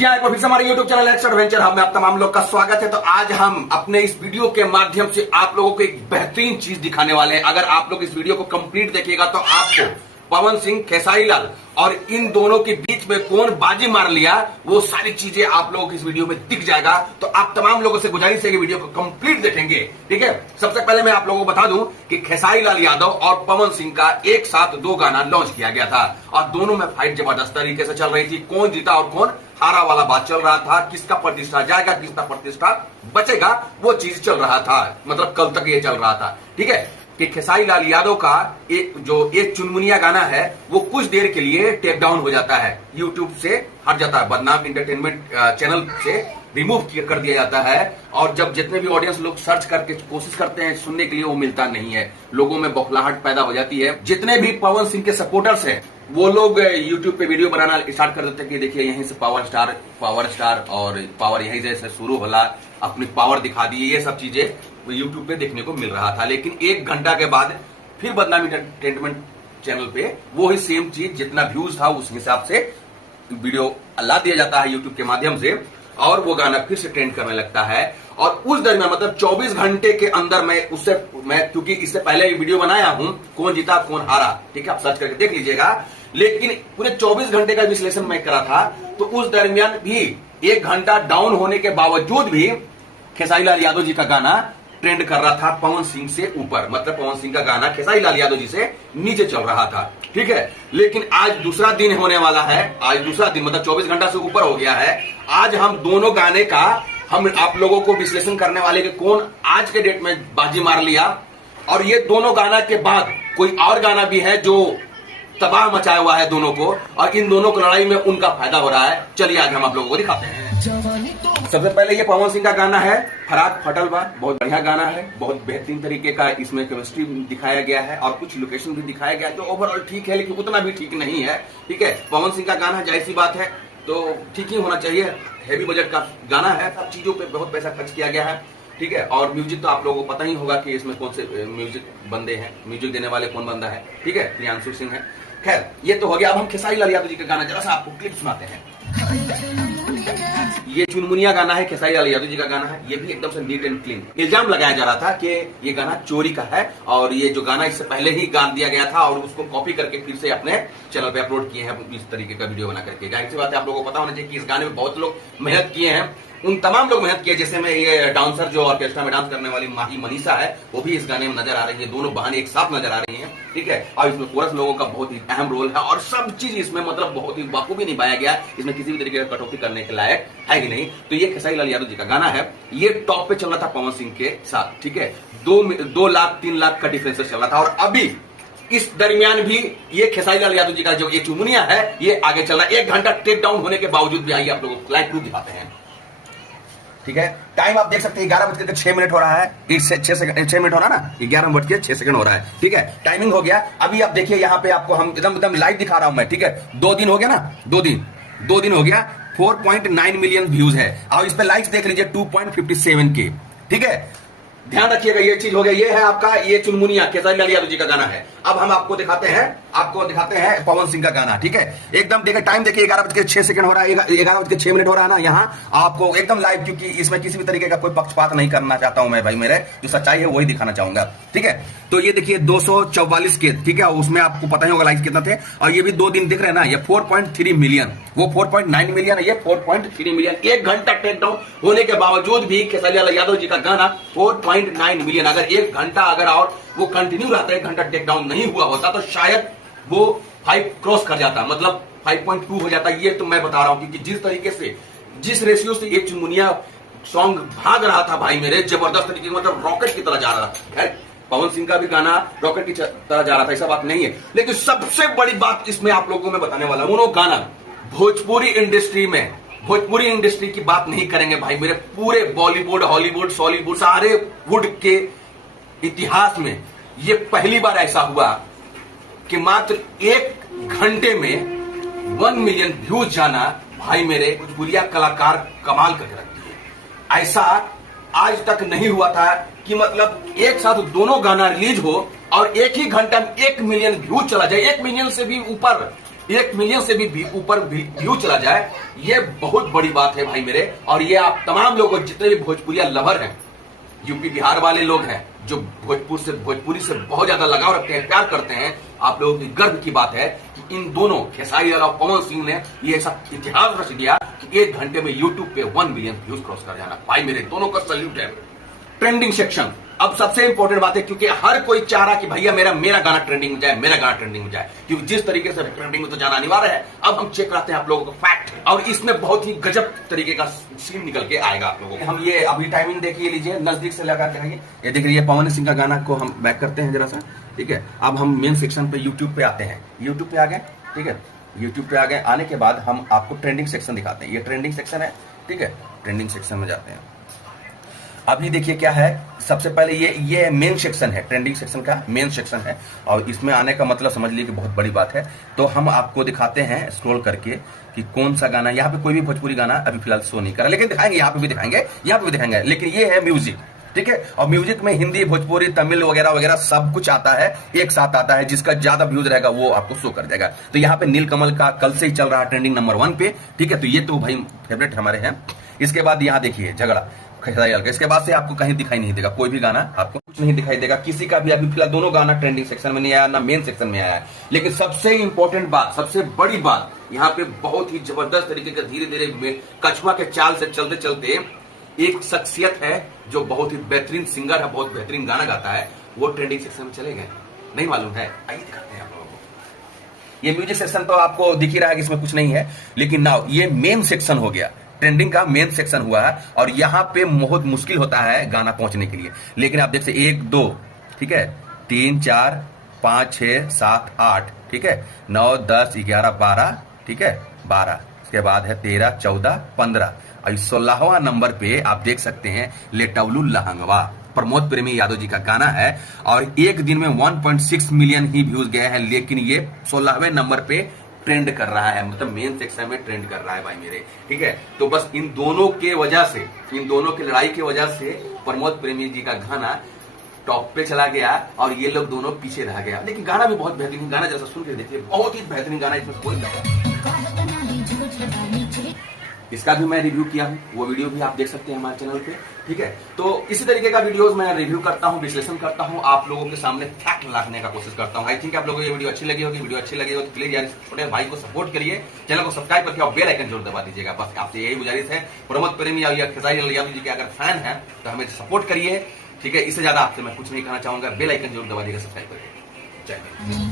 जी हाँ, एक बार फिर से हमारे YouTube channel x adventure hub में आप तमाम लोग का स्वागत है। तो आज हम अपने इस वीडियो के माध्यम से आप लोगों को एक बेहतरीन चीज दिखाने वाले हैं। अगर आप लोग इस वीडियो को कंप्लीट देखिएगा तो आपको पवन सिंह, खेसारी लाल और इन दोनों के बीच में कौन बाजी मार लिया वो सारी चीजें आप लोगों को इस वीडियो में दिख जाएगा। तो आप तमाम लोगों से गुजारिश है कि वीडियो को कंप्लीट देखेंगे, ठीक है। सबसे पहले मैं आप लोगों को बता दूं कि खेसारी लाल यादव और पवन सिंह का एक साथ दो गाना लॉन्च किया गया था और दोनों में फाइट जबरदस्त तरीके से चल रही थी। कौन जीता और कौन हारा वाला बात चल रहा था। किसका प्रतिष्ठा जाएगा, किसका प्रतिष्ठा बचेगा, वो चीज चल रहा था। मतलब कल तक ये चल रहा था, ठीक है। कि खेसारी लाल यादव का एक चुनमुनिया गाना है वो कुछ देर के लिए टेक डाउन हो जाता है, यूट्यूब से हट जाता है, बदनाम इंटरटेनमेंट चैनल से रिमूव कर दिया जाता है। और जब जितने भी ऑडियंस लोग सर्च करके कोशिश करते हैं सुनने के लिए वो मिलता नहीं है, लोगों में बौखलाहट पैदा हो जाती है। जितने भी पवन सिंह के सपोर्टर्स हैं वो लोग यूट्यूब पे वीडियो बनाना स्टार्ट कर देते हैं कि देखिए यहीं से पावर स्टार और पावर यहीं से शुरू होला, अपनी पावर दिखा दी, ये सब चीजें यूट्यूब पे देखने को मिल रहा था। लेकिन एक घंटा के बाद फिर बदनाम इंटरटेनमेंट चैनल पे वो ही सेम चीज, जितना व्यूज था उस हिसाब से वीडियो ला दिया जाता है यूट्यूब के माध्यम से और वो गाना फिर से ट्रेंड करने लगता है। और उस दरमियान मतलब 24 घंटे के अंदर मैं क्योंकि इससे पहले ही वीडियो बनाया हूं कौन जीता कौन हारा, ठीक है, आप सर्च करके देख लीजिएगा। लेकिन पूरे 24 घंटे का विश्लेषण मैं करा था तो उस दरमियान भी एक घंटा डाउन होने के बावजूद भी खेसारी लाल यादव जी का गाना ट्रेंड कर रहा था पवन सिंह से ऊपर। मतलब पवन सिंह का गाना खेसारी लाल यादव जी से नीचे चल रहा था, ठीक है। लेकिन आज दूसरा दिन होने वाला है, आज दूसरा दिन मतलब 24 घंटा से ऊपर हो गया है। आज हम दोनों गाने का हम आप लोगों को विश्लेषण करने वाले कि कौन आज के डेट में बाजी मार लिया। और ये दोनों गाना के बाद कोई और गाना भी है जो तबाह मचाया हुआ है दोनों को, और इन दोनों की लड़ाई में उनका फायदा हो रहा है। चलिए आज हम आप लोगों को दिखाते हैं। सबसे पहले ये पवन सिंह का गाना है फराक फटल बा, बहुत बढ़िया गाना है, बहुत बेहतरीन तरीके का इसमें केमिस्ट्री दिखाया गया है और कुछ लोकेशन भी दिखाया गया है जो ओवरऑल ठीक है लेकिन उतना भी ठीक नहीं है, ठीक है। पवन सिंह का गाना जाहिर सी बात है तो ठीक ही होना चाहिए, हैवी बजट का गाना है, सब चीजों पे बहुत पैसा खर्च किया गया है, ठीक है। और म्यूजिक तो आप लोगों को पता ही होगा कि इसमें कौन से म्यूजिक बंदे हैं, म्यूजिक देने वाले कौन बंदा है, ठीक है, प्रियांशु सिंह है। खैर ये तो हो गया। अब हम खेसारी लाल यादव जी का गाना जरा सा आपको क्लिप सुनाते हैं। ये चुनमुनिया गाना है, खेसारी लाल यादव जी का गाना है। ये भी एकदम से नीट एंड क्लीन। इल्जाम लगाया जा रहा था कि ये गाना चोरी का है और ये जो गाना इससे पहले ही गा दिया गया था और उसको कॉपी करके फिर से अपने चैनल पे अपलोड किए हैं इस तरीके का वीडियो बना करके। जाहिर सी बात है आप लोगों को पता होना चाहिए कि इस गाने में बहुत लोग मेहनत किए हैं, उन तमाम लोग मेहनत किए। जैसे में ये डांसर जो ऑर्केस्ट्रा में डांस करने वाली माही मनीषा है वो भी इस गाने में नजर आ रही है, दोनों बहनें एक साथ नजर आ रही हैं, ठीक है। और इसमें कोरस लोगों का बहुत ही अहम रोल है और सब चीज इसमें मतलब बहुत ही बाखूबी निभाया गया। इसमें किसी भी तरीके का कटौती करने के लायक है कि नहीं। तो ये खेसारी लाल यादव जी का गाना है, ये टॉप पे चल रहा था पवन सिंह के साथ, ठीक है। 2 लाख 3 लाख का डिफरेंस चल रहा था और अभी इस दरमियान भी ये खेसारी लाल यादव जी का जो ये चुनमुनिया है ये आगे चल रहा है। 1 घंटा टेक डाउन होने के बावजूद भी आइए आप लोगों को लाइव प्रूफ दिखाते हैं, ठीक है। टाइम आप देख सकते हैं 11:06 हो रहा है, 6 मिनट हो रहा है ना, 11:06 हो रहा है, ठीक है। टाइमिंग हो गया। अभी आप देखिए यहाँ पे आपको हम एकदम लाइव दिखा रहा हूं मैं, ठीक है। 2 दिन हो गया ना, 2 दिन हो गया, 4.9 मिलियन व्यूज है और इस पे लाइक्स देख लीजिए 2.57 के, ठीक है। ध्यान रखिएगा ये चीज हो गया। ये है आपका ये चुनमुनिया खेसारी लाल यादव जी का गाना है। अब हम आपको दिखाते हैं पवन सिंह का गाना, ठीक है। एकदम देखिए टाइम देखिए 11:06 हो रहा है, 11:06 हो रहा है ना यहाँ आपको एकदम लाइव, क्योंकि इसमें किसी भी तरीके का कोई पक्षपात नहीं करना चाहता हूं मैं भाई, मेरे जो सच्चाई है वही दिखाना चाहूंगा, ठीक है। तो ये देखिए 244 के, ठीक है, उसमें आपको पता ही होगा लाइक्स कितना थे। और ये भी 2 दिन दिख रहे हैं ना, ये 4.3 मिलियन, वो 4.9 मिलियन है, ये 4.3 मिलियन। 1 घंटा टेक डाउन होने के बावजूद भी खेसारी लाल यादव जी का गाना 4.9 मिलियन। अगर 1 घंटा अगर और वो कंटिन्यू रहता, 1 घंटा टेक डाउन नहीं हुआ होता तो शायद वो 5 क्रॉस कर जाता, मतलब 5.2 हो जाता। ये तो मैं बता रहा हूं क्योंकि जिस तरीके से जिस रेशियो से ये चुनमुनिया सॉन्ग भाग रहा था भाई मेरे, जबरदस्त तरीके मतलब रॉकेट की तरह जा रहा था। पवन सिंह का भी गाना रॉकेट की तरह जा रहा था, ऐसा बात नहीं है। लेकिन सबसे बड़ी बात इसमें आप लोगों को मैं बताने वाला हूं, वो गाना भोजपुरी इंडस्ट्री की बात नहीं करेंगे भाई मेरे, पूरे बॉलीवुड हॉलीवुड सॉलीवुड सारे वुड के इतिहास में ये पहली बार ऐसा हुआ कि मात्र 1 घंटे में 1 मिलियन व्यूज जाना भाई मेरे, भोजपुरिया कलाकार कमाल करके रखती है। ऐसा आज तक नहीं हुआ था कि मतलब एक साथ दोनों गाना रिलीज हो और एक ही घंटा में 1 मिलियन व्यूज चला जाए, 1 मिलियन से भी ऊपर 1 मिलियन से भी ऊपर व्यू चला जाए, ये बहुत बड़ी बात है भाई मेरे। और ये आप तमाम लोगों, जितने भी भोजपुरिया लवर हैं, यूपी बिहार वाले लोग हैं, जो भोजपुरी से बहुत ज्यादा लगाव रखते हैं, प्यार करते हैं, आप लोगों की गर्व की बात है कि इन दोनों खेसारी लाल और पवन सिंह ने ये ऐसा इतिहास रच दिया कि 1 घंटे में यूट्यूब पे 1 मिलियन व्यूज क्रॉस कर जाना। भाई मेरे दोनों का सल्यूट है। ट्रेंडिंग सेक्शन अब सबसे इंपॉर्टेंट बात है, क्योंकि हर कोई चाह रहा कि भैया मेरा गाना ट्रेंडिंग में जाए, मेरा गाना ट्रेंडिंग में जाए, क्योंकि जिस तरीके से ट्रेंडिंग में तो जाना अनिवार्य है। अब हम चेक कराते हैं आप लोगों को फैक्ट, और इसमें बहुत ही गजब तरीके का सीन निकल के आएगा आप लोगों को। हम ये अभी टाइमिंग देखिए लीजिए, नजदीक से लगा के ये देख लीजिए, पवन सिंह का गाना को हम बैक करते हैं जरा सा, ठीक है। अब हम मेन सेक्शन पे यूट्यूब पे आते हैं, यूट्यूब पे आ गए, ठीक है। यूट्यूब पे आ गए, आने के बाद हम आपको ट्रेंडिंग सेक्शन दिखाते हैं। ये ट्रेंडिंग सेक्शन है, ठीक है। ट्रेंडिंग सेक्शन में जाते हैं। अभी देखिए क्या है, सबसे पहले ये मेन सेक्शन है, ट्रेंडिंग सेक्शन का मेन सेक्शन है, और इसमें आने का मतलब समझ लीजिए कि बहुत बड़ी बात है। तो हम आपको दिखाते हैं स्क्रॉल करके कि कौन सा गाना, यहाँ पे कोई भी भोजपुरी गाना अभी फिलहाल शो नहीं करा, लेकिन दिखाएंगे, यहाँ पे भी दिखाएंगे, यहाँ पे भी दिखाएंगे। लेकिन ये है म्यूजिक, ठीक है। और म्यूजिक में हिंदी, भोजपुरी, तमिल वगैरह वगैरह सब कुछ आता है, एक साथ आता है। जिसका ज्यादा व्यूज रहेगा वो आपको शो कर देगा। तो यहाँ पे नीलकमल का कल से ही चल रहा है ट्रेंडिंग नंबर 1 पे, ठीक है। तो ये तो भाई फेवरेट हमारे हैं। इसके बाद यहाँ देखिए झगड़ा खेसारी लाल का, इसके बाद से आपको कहीं दिखाई नहीं देगा, कोई भी गाना आपको कुछ नहीं दिखाई देगा किसी का भी। अभी फिलहाल दोनों गाना ट्रेंडिंग सेक्शन में नहीं आया, ना मेन सेक्शन में आया है। लेकिन सबसे इंपॉर्टेंट बात, सबसे बड़ी बात, यहाँ पे बहुत ही जबरदस्त तरीके का धीरे धीरे कछुआ के चाल से चलते चलते एक शख्सियत है जो बहुत ही बेहतरीन सिंगर है, बहुत बेहतरीन गाना गाता है, वो ट्रेंडिंग सेक्शन में चले गए। नहीं मालूम है, आइए दिखाते हैं आप लोगों को। ये म्यूजिक सेक्शन तो आपको दिख ही रहा है कि इसमें कुछ नहीं है, लेकिन नाउ ये मेन सेक्शन हो गया, ट्रेंडिंग का मेन सेक्शन हुआ है। और यहाँ पे बहुत मुश्किल होता है गाना पहुंचने के लिए, लेकिन आप देख सकते 1 2, ठीक है, 3 4 5 6 7 8, ठीक है, 9 10 11 12, ठीक है, 12, इसके बाद है 13 14 15, और 16वां नंबर पे आप देख सकते हैं लेटवलू लहंगवा, प्रमोद प्रेमी यादव जी का गाना है। और एक दिन में 1.6 मिलियन ही व्यूज गए हैं, लेकिन ये 16वें नंबर पे ट्रेंड कर रहा है, मतलब मेन सेक्शन में ट्रेंड कर रहा है भाई मेरे, ठीक है। तो बस इन दोनों के वजह से, इन दोनों की लड़ाई की वजह से प्रमोद प्रेमी जी का गाना टॉप पे चला गया और ये लोग दोनों पीछे रह गया। लेकिन गाना भी बहुत बेहतरीन गाना, जैसा सुन के देखिए, बहुत ही बेहतरीन गाना, इसमें कोई इसका भी मैं रिव्यू किया हूं, वो वीडियो भी आप देख सकते हैं हमारे चैनल पे, ठीक है। तो इसी तरीके का वीडियोस मैं रिव्यू करता हूं, विश्लेषण करता हूं, आप लोगों के सामने फैक्ट लाने का कोशिश करता हूं। आई थिंक आप लोगों को ये वीडियो अच्छी लगी होगी। वीडियो अच्छी लगी हो तो प्लीज यार छोटे भाई को सपोर्ट करिए, चैनल को सब्सक्राइब करके और बेल आइकन जरूर दबा दीजिएगा। बस आपसे यही गुजारिश है। प्रमोद प्रेमी या खेसारी लाल यादव जी के अगर फैन है तो हमें सपोर्ट करिए, ठीक है। इससे ज्यादा आपसे मैं कुछ नहीं कहना चाहूंगा। बेल आइकन जरूर दबा दीजिएगा, सब्सक्राइब करिए। जय हिंद।